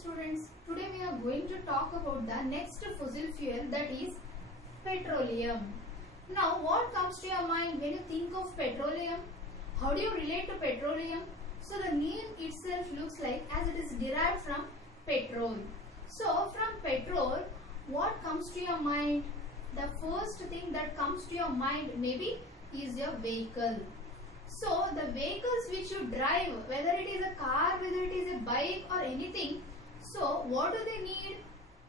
students. Today we are going to talk about the next fossil fuel, that is petroleum. Now what comes to your mind when you think of petroleum? How do you relate to petroleum? So the name itself looks like as it is derived from petrol. So from petrol, what comes to your mind? The first thing that comes to your mind maybe is your vehicle. So the vehicles which you drive, whether it is a car, whether it is a bike or anything, so what do they need?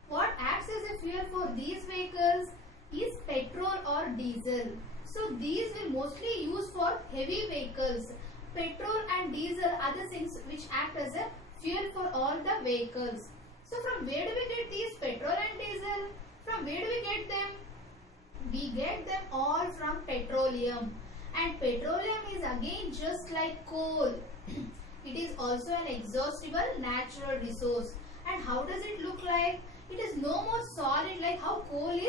What acts as a fuel for these vehicles is petrol or diesel. So these will mostly use for heavy vehicles. Petrol and diesel are the things which act as a fuel for all the vehicles. So from where do we get these petrol and diesel? From where do we get them? We get them all from petroleum. And petroleum is again just like coal. It is also an exhaustible natural resource. And how does it look like? It is no more solid like how coal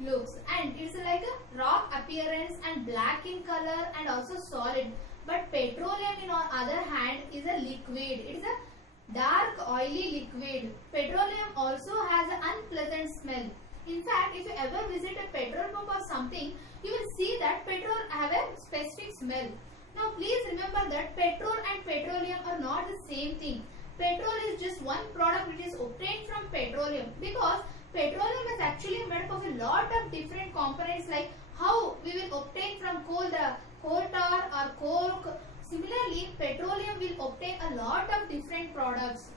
looks. And it's like a rock appearance and black in color and also solid. But petroleum in on other hand is a liquid. It is a dark oily liquid. Petroleum also has an unpleasant smell. In fact, if you ever visit a petrol pump or something, you will see that petrol have a specific smell. Now please remember that petrol and petroleum are not the same thing. Petrol is just one product which is obtained from petroleum, because petroleum is actually made up of a lot of different components, like how we will obtain from coal the coal tar or coke. Similarly, petroleum will obtain a lot of different products.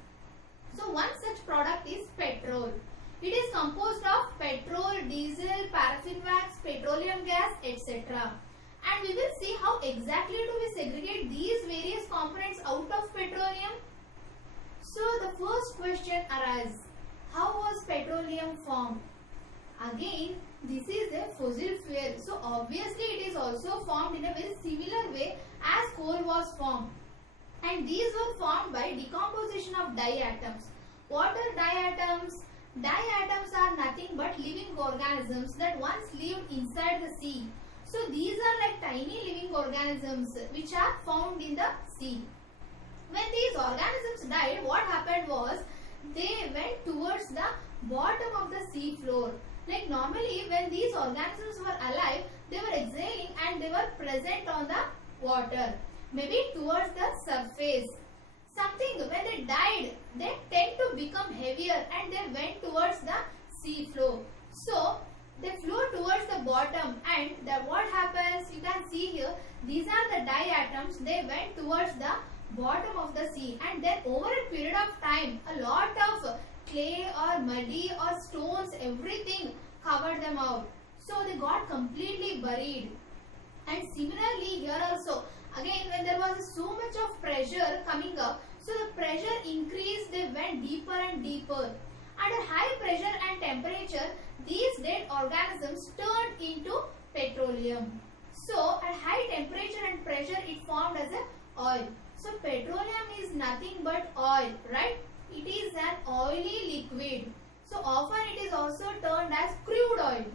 So one such product is petrol. It is composed of petrol, diesel, paraffin wax, petroleum gas, etc. And we will see how exactly do we segregate these various components out of petroleum. So the first question arises, how was petroleum formed? Again, this is a fossil fuel. So obviously it is also formed in a very similar way as coal was formed. And these were formed by decomposition of diatoms. What are diatoms? Diatoms are nothing but living organisms that once lived inside the sea. So these are like tiny living organisms which are found in the sea. When these organisms died, what happened was they went towards the bottom of the sea floor. Like normally when these organisms were alive, they were exhaling and they were present on the water, maybe towards the surface. When they died, they tend to become heavier and they went towards the sea floor. So they flew towards the bottom, and what happens, you can see here, these are the diatoms. They went towards the bottom of the sea, and then over a period of time, a lot of clay or muddy or stones, everything covered them out. So they got completely buried. And similarly here also, again when there was so much of pressure coming up, so the pressure increased, they went deeper and deeper. Under high pressure and temperature, these dead organisms turned into petroleum. So at high temperature and pressure, it formed as a oil. So petroleum is nothing but oil, right? It is an oily liquid. So often it is also termed as crude oil.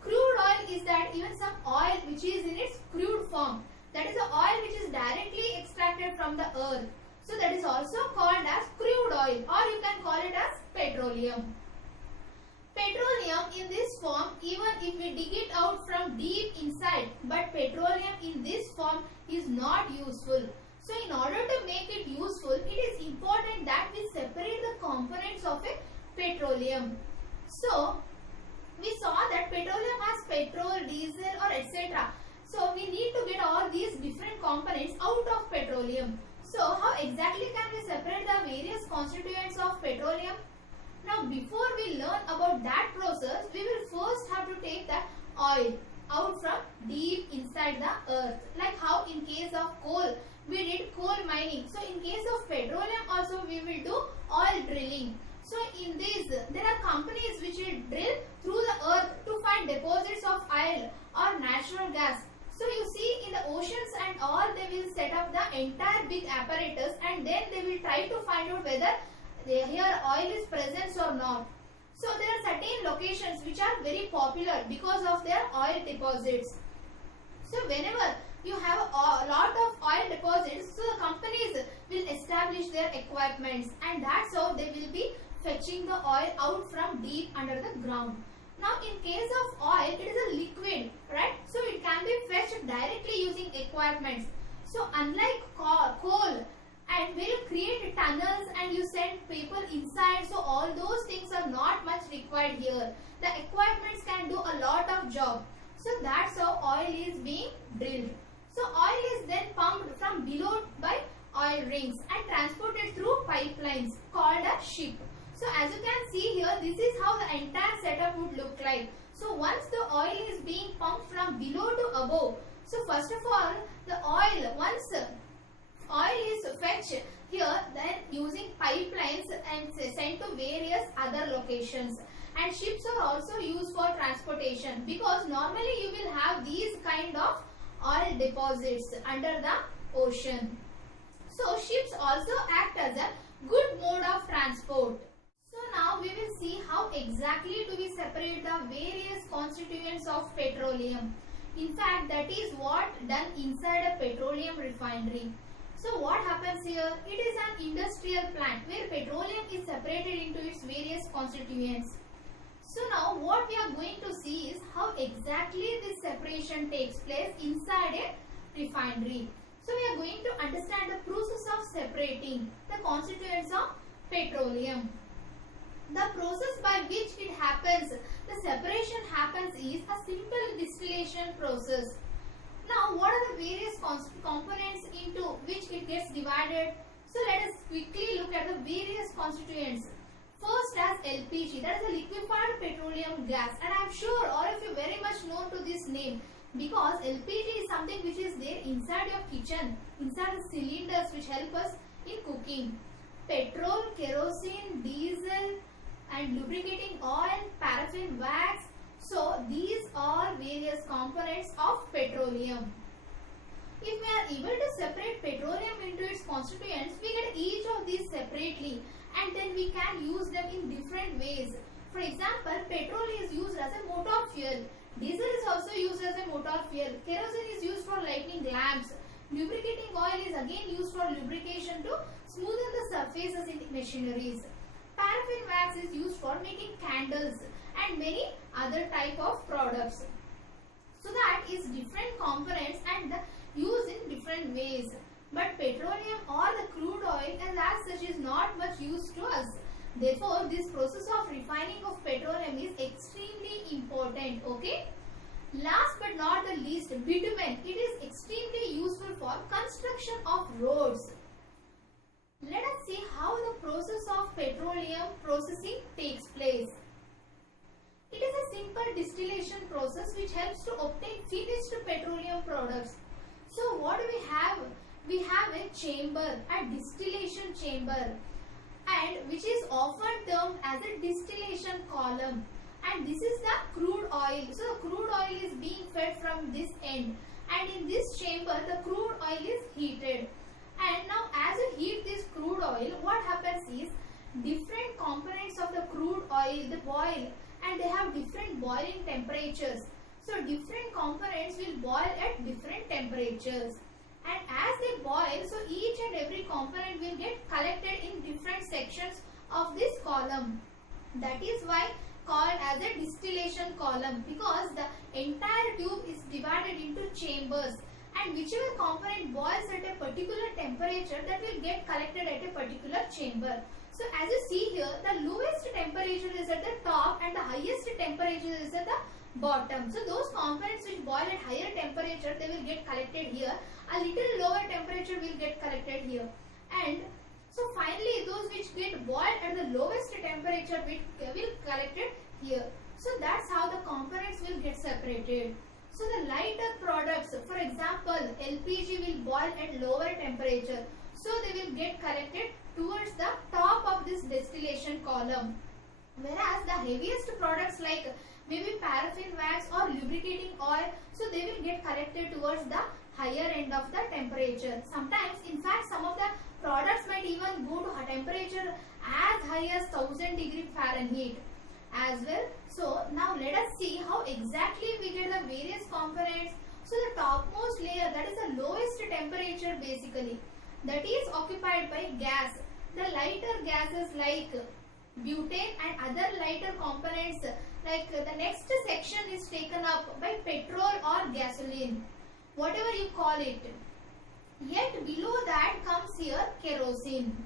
Crude oil is that even some oil which is in its crude form. That is the oil which is directly extracted from the earth. So that is also called as crude oil, or you can call it as petroleum. Petroleum in this form, even if we dig it out from deep inside, but petroleum in this form is not useful. So in order to make it useful, it is important that we separate the components of a petroleum. So we saw that petroleum has petrol, diesel or etc. So we need to get all these different components out of petroleum. So how exactly can we separate the various constituents of petroleum? Now before we learn about that process, we will first have to take the oil out from deep inside the earth. Like how in case of coal, we did coal mining. So in case of petroleum also we will do oil drilling. So in this, there are companies which will drill through the earth to find deposits of oil or natural gas. So you see in the oceans and all, they will set up the entire big apparatus, and then they will try to find out whether here oil is present or not. So there are certain locations which are very popular because of their oil deposits. So whenever you have a lot of oil deposits, so the companies will establish their equipments, and that's how they will be fetching the oil out from deep under the ground. Now in case of oil, it is a liquid, right? So it can be fetched directly using equipments. So unlike coal, and when you create tunnels and you send people inside, so all those things are not much required here. The equipments can do a lot of job. So that's how oil is being drilled. So oil is then pumped from below by oil rings and transported through pipelines called a ship. So as you can see here, this is how the entire setup would look like. So once the oil is being pumped from below to above, so first of all, the oil, once oil is fetched here, then using pipelines and sent to various other locations. And ships are also used for transportation, because normally you will have these kind of oil deposits under the ocean. So ships also act as a good mode of transport. So now we will see how exactly do we separate the various constituents of petroleum. In fact, that is what done inside a petroleum refinery. So what happens here? It is an industrial plant where petroleum is separated into its various constituents. So now what we are going to see is how exactly this separation takes place inside a refinery. So we are going to understand the process of separating the constituents of petroleum. The process by which it happens, the separation happens, is a simple distillation process. Now what are the various components into which it gets divided? So let us quickly look at the various constituents. First, as LPG, that is a liquefied petroleum gas, and I am sure all of you very much know to this name, because LPG is something which is there inside your kitchen, inside the cylinders which help us in cooking. Petrol, kerosene, diesel and lubricating oil, paraffin wax. So these are various components of petroleum. If we are able to separate petroleum into its constituents, we get each of these separately, and then we can use them in different ways. For example, petrol is used as a motor fuel. Diesel is also used as a motor fuel. Kerosene is used for lighting lamps. Lubricating oil is again used for lubrication to smoothen the surfaces in machineries. Paraffin wax is used for making candles and many other type of products. So that is different components and used in different ways. But petroleum or the crude oil as such is not much used to us. Therefore, this process of refining of petroleum is extremely important. Okay. Last but not the least, bitumen. It is extremely useful for construction of roads. Let us see how the process of petroleum processing takes place. It is a simple distillation process which helps to obtain finished petroleum products. So what do we have? We have a chamber, a distillation chamber, and which is often termed as a distillation column. And this is the crude oil. So the crude oil is being fed from this end, and in this chamber the crude oil is heated. And now as you heat this crude oil, what happens is different components of the crude oil, they boil, and they have different boiling temperatures. So different components will boil at different temperatures. And as they boil, so each and every component will get collected in different sections of this column. That is why called as a distillation column, because the entire tube is divided into chambers, and whichever component boils at a particular temperature, that will get collected at a particular chamber. So as you see here, the lowest temperature is at the top and the highest temperature is at the bottom. So those components which boil at higher temperature, they will get collected here. A little lower temperature will get collected here. And so finally those which get boiled at the lowest temperature will collected here. So that's how the components will get separated. So the lighter products, for example, LPG will boil at lower temperature. So they will get collected towards the top of this distillation column. Whereas the heaviest products like maybe paraffin wax or lubricating oil, so they will get collected towards the higher end of the temperature. Sometimes, in fact, some of the products might even go to a temperature as high as 1000 degree Fahrenheit as well. So now let us see how exactly we get the various components. So the topmost layer, that is the lowest temperature basically, that is occupied by gas. The lighter gases like butane and other lighter components, like the next section is taken up by petrol or gasoline, whatever you call it. Yet below that comes here kerosene.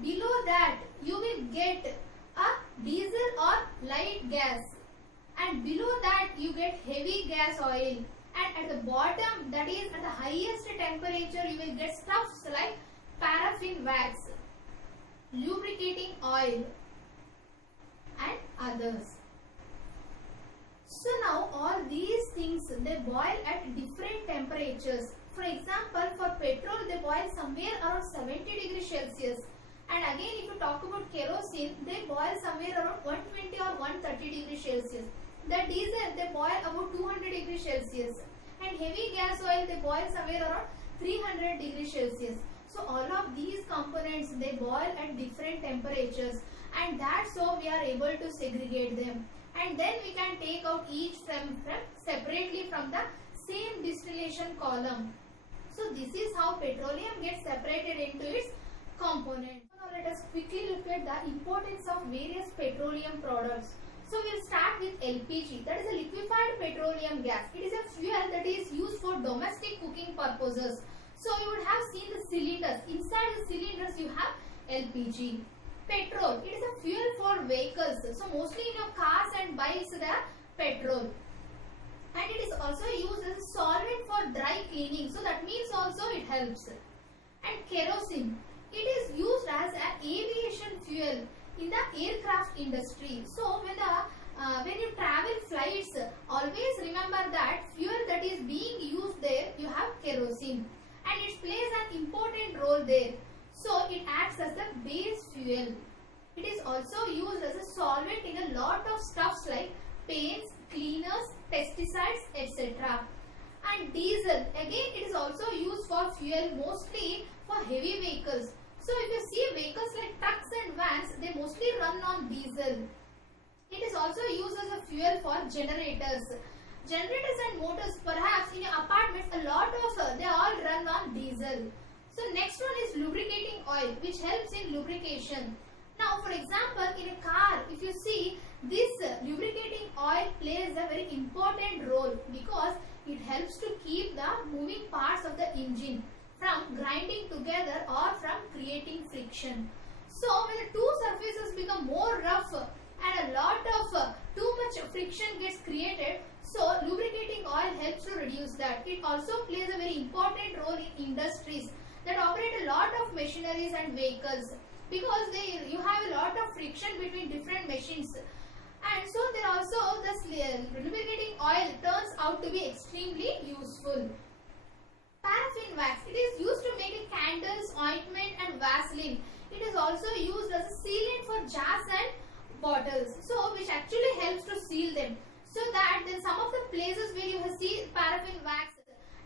Below that you will get a diesel or light gas, and below that you get heavy gas oil, and at the bottom, that is at the highest temperature, you will get stuffs like paraffin wax, lubricating oil and others. So now all these things, they boil at different temperatures. For example, for petrol they boil somewhere around 70 degrees Celsius, and again if you talk about kerosene, they boil somewhere around 120 or 130 degrees Celsius. The diesel, they boil about 200 degrees Celsius, and heavy gas oil, they boil somewhere around 300 degrees Celsius. So all of these components, they boil at different temperatures, and that's how we are able to segregate them, and then we can take out each from separately from the same distillation column. So this is how petroleum gets separated into its components. Now let us quickly look at the importance of various petroleum products. So we will start with LPG, that is a liquefied petroleum gas. It is a fuel that is used for domestic cooking purposes. So you would have seen the cylinders. Inside the cylinders you have LPG. Petrol, it is a fuel for vehicles. So mostly in your cars and bikes there are petrol. And it is also used as a solvent for dry cleaning. So that means also it helps. And kerosene, it is used as an aviation fuel in the aircraft industry. So when you travel flights, always remember that fuel that is being used there, you have kerosene, and it plays an important role there. So it acts as the base fuel. It is also used as a solvent in a lot of stuffs like paints, cleaners, pesticides, etc. And diesel, again it is also used for fuel, mostly for heavy vehicles. So if you see vehicles like trucks and vans, they mostly run on diesel. It is also used as a fuel for generators. Generators and motors, perhaps in your apartments, a lot of they all run on diesel. So next one is lubricating oil, which helps in lubrication. Now for example, in a car, if you see, this lubricating oil plays a very important role because it helps to keep the moving parts of the engine from grinding together or from creating friction. So when the two surfaces become more rough and a lot of too much friction gets created, so lubricating oil helps to reduce that. It also plays a very important role in industries that operate a lot of machineries and vehicles, because you have a lot of friction between different machines, and so there also this lubricating oil turns out to be extremely useful. Paraffin wax, it is used to make candles, ointment and Vaseline. It is also used as a sealant for jars and bottles, so which actually helps to seal them, so that then some of the places where you see paraffin wax.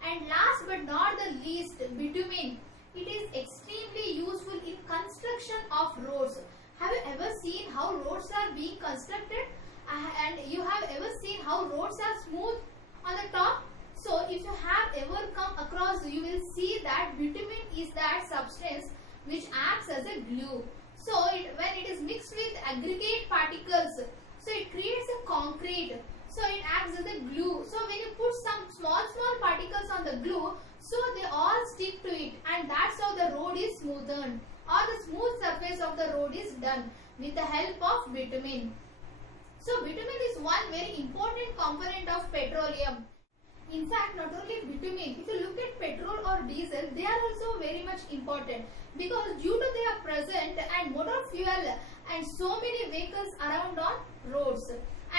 And last but not the least, bitumen. It is extremely useful in construction of roads. Have you ever seen how roads are being constructed? And you have ever seen how roads are smooth on the top? So if you have ever come across, you will see that bitumen is that substance which acts as a glue. So when it is mixed with aggregate particles, so it creates a concrete. So it acts as a glue. So when you put some small particles on the glue, so they all stick to it, and that's how the road is smoothed, or the smooth surface of the road is done with the help of bitumen. So bitumen is one very important component of petroleum. In fact, not only bitumen, if you look at petrol or diesel, they are also very much important, because due to their present and motor fuel and so many vehicles around on roads,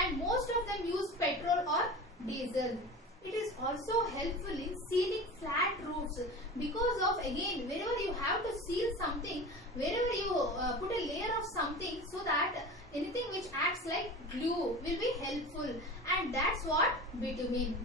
and most of them use petrol or diesel. It is also helpful in sealing flat roofs, because of, again, wherever you have to seal something, wherever you put a layer of something, so that anything which acts like glue will be helpful, and that's what bitumen.